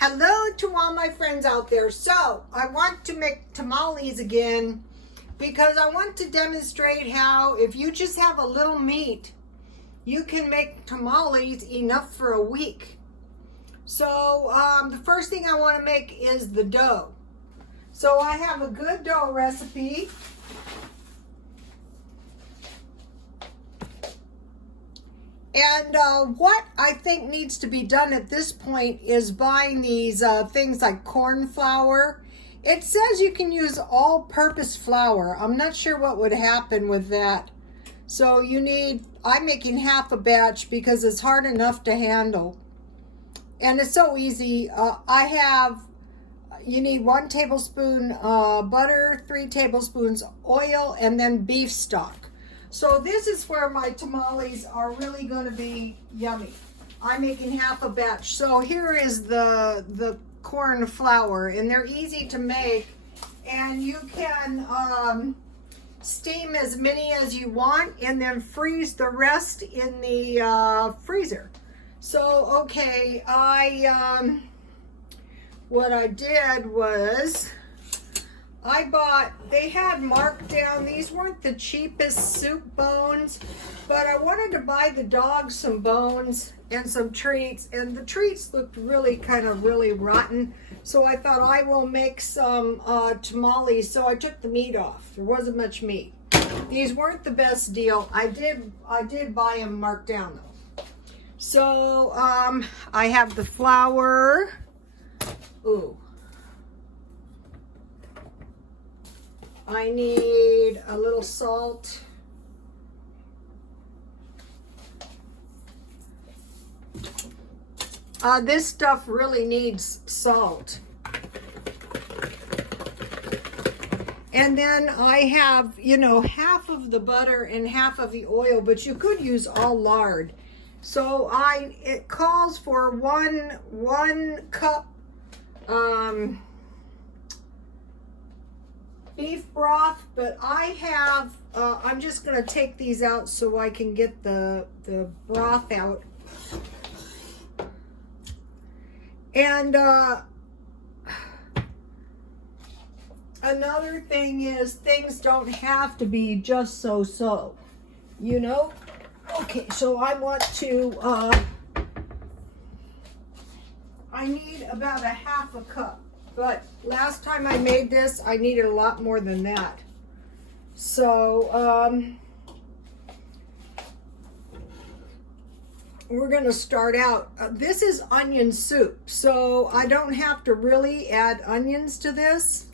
Hello to all my friends out there. So I want to make tamales again because I want to demonstrate how if you just have a little meat, you can make tamales enough for a week. So the first thing I want to make is the dough. So I have a good dough recipe. And what I think needs to be done at this point is buying these things like corn flour. It says you can use all-purpose flour. I'm not sure what would happen with that. So I'm making half a batch because it's hard enough to handle. And it's so easy. You need 1 tablespoon butter, 3 tablespoons oil, and then beef stock. So this is where my tamales are really going to be yummy. I'm making half a batch. So here is the corn flour, and they're easy to make. And you can steam as many as you want and then freeze the rest in the freezer. So, okay, what I did was they had marked down, these weren't the cheapest soup bones, but I wanted to buy the dog some bones and some treats, and the treats looked really rotten. So I thought I will make some tamales, so I took the meat off. There wasn't much meat. These weren't the best deal. I did buy them marked down though. So I have the flour. Ooh. I need a little salt. This stuff really needs salt. And then I have, half of the butter and half of the oil, but you could use all lard. So it calls for one cup beef broth, but I'm just going to take these out so I can get the broth out. And another thing is things don't have to be just so, Okay, so I want to, I need about a half a cup. But last time I made this, I needed a lot more than that. So, we're going to start out. This is onion soup, so I don't have to really add onions to this.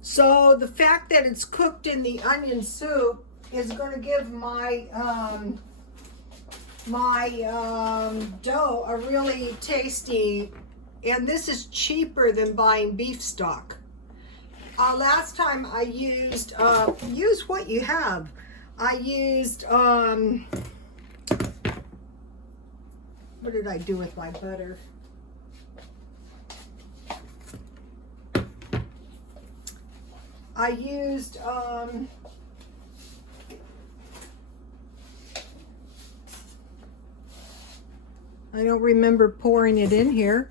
So the fact that it's cooked in the onion soup is going to give my dough a really tasty, and this is cheaper than buying beef stock. Last time I used, use what you have. I used, what did I do with my butter? I used, I don't remember pouring it in here.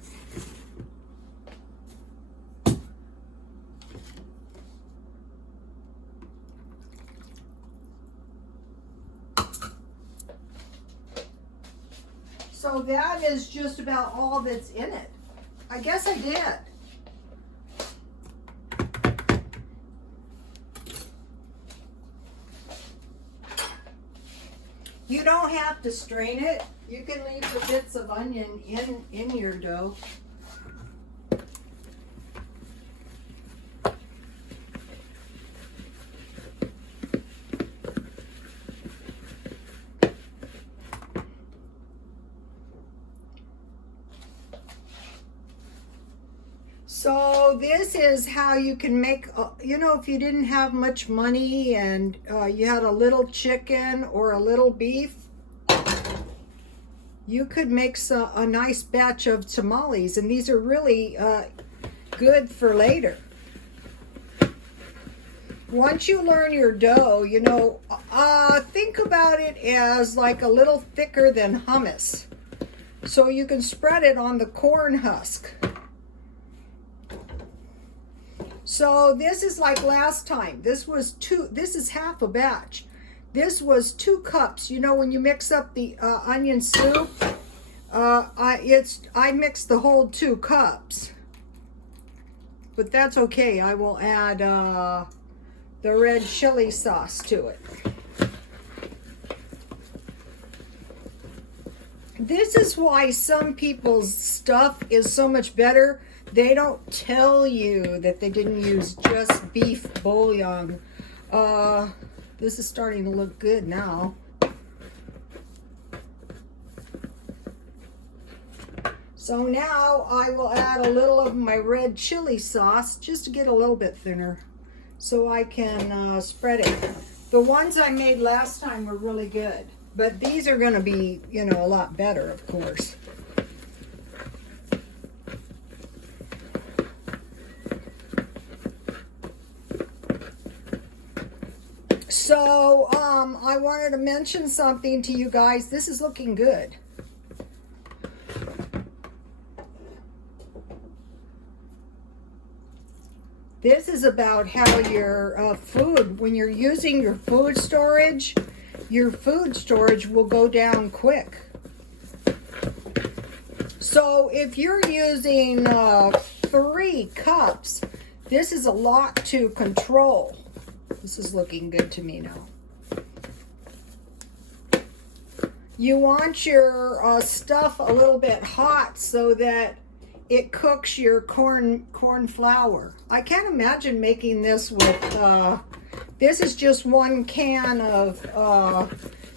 So that is just about all that's in it. I guess I did. You don't have to strain it. You can leave the bits of onion in your dough. So this is how you can make, if you didn't have much money and you had a little chicken or a little beef, you could make a nice batch of tamales. And these are really good for later. Once you learn your dough, you know, think about it as like a little thicker than hummus. So you can spread it on the corn husk. So this is like last time. This is half a batch. This was 2 cups. You know, when you mix up the onion soup, I mixed the whole 2 cups. But that's okay. I will add the red chili sauce to it. This is why some people's stuff is so much better. They don't tell you that they didn't use just beef bouillon. This is starting to look good now. So now I will add a little of my red chili sauce just to get a little bit thinner so I can spread it. The ones I made last time were really good, but these are going to be, you know, a lot better, of course. So I wanted to mention something to you guys. This is looking good. This is about how your food, when you're using your food storage will go down quick. So if you're using 3 cups, this is a lot to control. This is looking good to me now. You want your stuff a little bit hot so that it cooks your corn flour. I can't imagine making this with, this is just 1 can of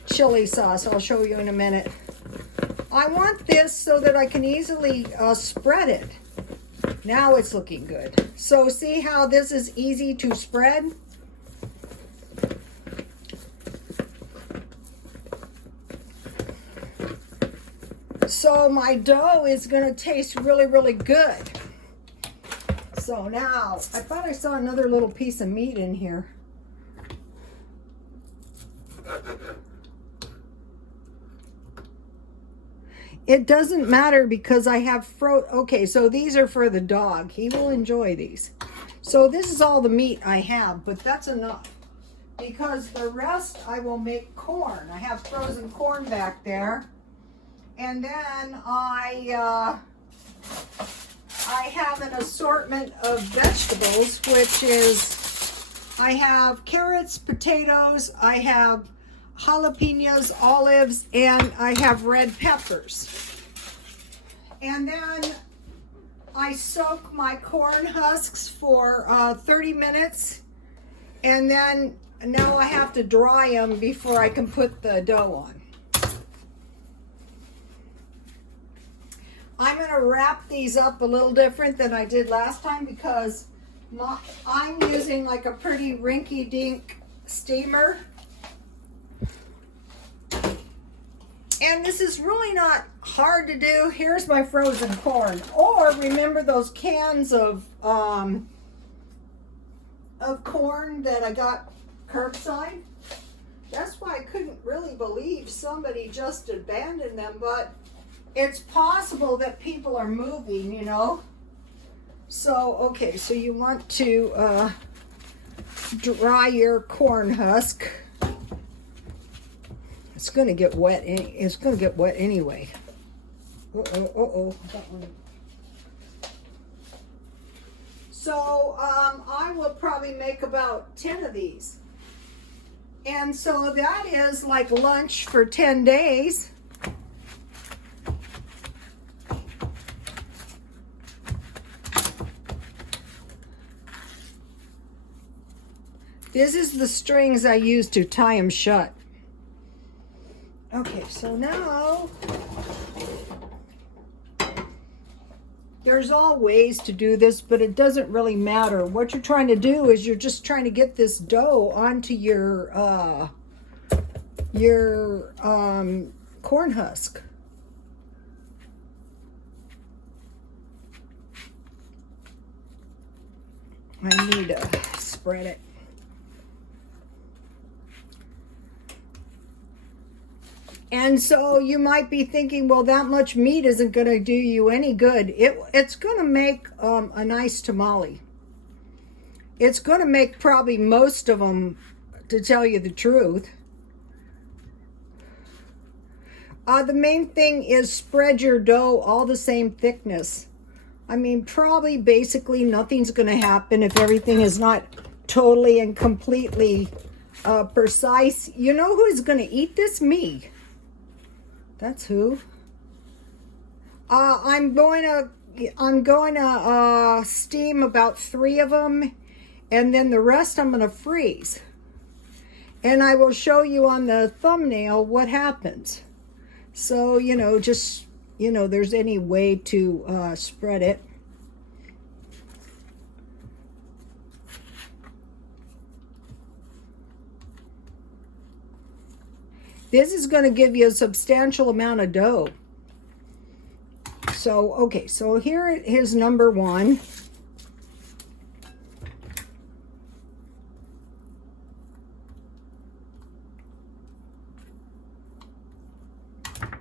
chili sauce. I'll show you in a minute. I want this so that I can easily spread it. Now it's looking good. So see how this is easy to spread? So my dough is going to taste really, really good. So now, I thought I saw another little piece of meat in here. It doesn't matter because I have okay, so these are for the dog. He will enjoy these. So this is all the meat I have, but that's enough. Because the rest I will make corn. I have frozen corn back there. And then I have an assortment of vegetables, which is, I have carrots, potatoes, I have jalapenos, olives, and I have red peppers. And then I soak my corn husks for 30 minutes. And then now I have to dry them before I can put the dough on. I'm going to wrap these up a little different than I did last time because I'm using like a pretty rinky-dink steamer. And this is really not hard to do. Here's my frozen corn. Or remember those cans of corn that I got curbside? That's why I couldn't really believe somebody just abandoned them, but it's possible that people are moving, you know. So, okay, so you want to dry your corn husk. It's going to get wet. It's going to get wet anyway. Uh-oh. That one. So, I will probably make about 10 of these. And so that is like lunch for 10 days. This is the strings I use to tie them shut. Okay, so now there's all ways to do this, but it doesn't really matter. What you're trying to do is you're just trying to get this dough onto your corn husk. I need to spread it. And so you might be thinking, well, that much meat isn't going to do you any good. It's going to make a nice tamale. It's going to make probably most of them, to tell you the truth. The main thing is spread your dough all the same thickness. I mean, probably basically nothing's going to happen if everything is not totally and completely precise. You know who's going to eat this? Me. That's who. I'm going to steam about 3 of them, and then the rest I'm going to freeze. And I will show you on the thumbnail what happens. So, you know, just, you know, there's any way to spread it. This is going to give you a substantial amount of dough. So, okay, so here is number 1.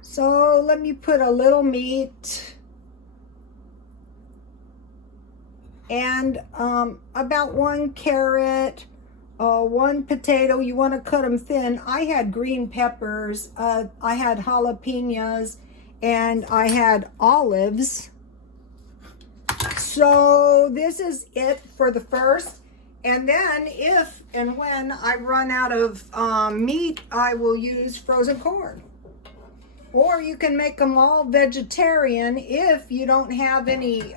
So let me put a little meat and about 1 carrot. 1 potato. You want to cut them thin. I had green peppers, I had jalapenos, and I had olives. So this is it for the first. And then if and when I run out of meat, I will use frozen corn. Or you can make them all vegetarian if you don't have any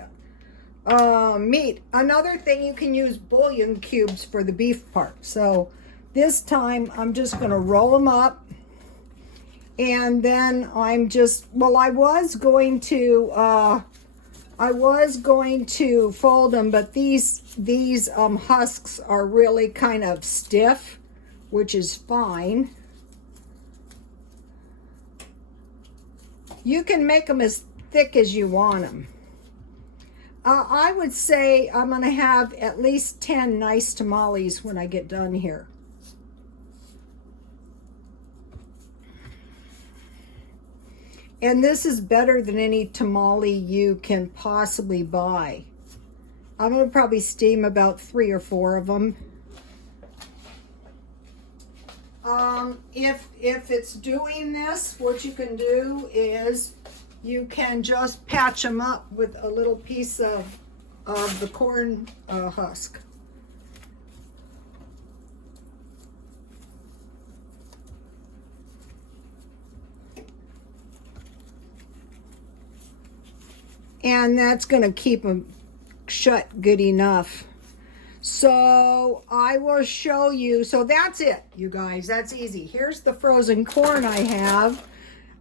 meat. Another thing, you can use bouillon cubes for the beef part. So this time I'm just going to roll them up, and then I'm just, well, I was going to fold them, but these husks are really kind of stiff, which is fine. You can make them as thick as you want them. I would say I'm going to have at least 10 nice tamales when I get done here. And this is better than any tamale you can possibly buy. I'm going to probably steam about 3 or 4 of them. If it's doing this, what you can do is you can just patch them up with a little piece of the corn husk. And that's going to keep them shut good enough. So I will show you. So that's it, you guys. That's easy. Here's the frozen corn I have.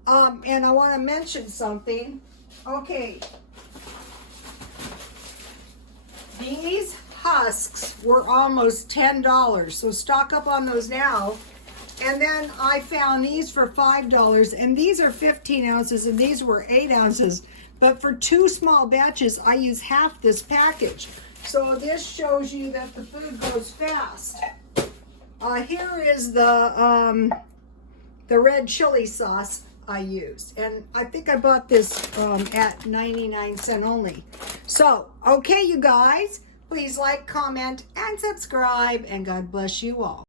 And I want to mention something. Okay. These husks were almost $10. So stock up on those now. And then I found these for $5. And these are 15 ounces. And these were 8 ounces. But for 2 small batches, I use half this package. So this shows you that the food goes fast. Here is the red chili sauce I used. And I think I bought this at 99 cents only. So, okay, you guys, please like, comment, and subscribe. And God bless you all.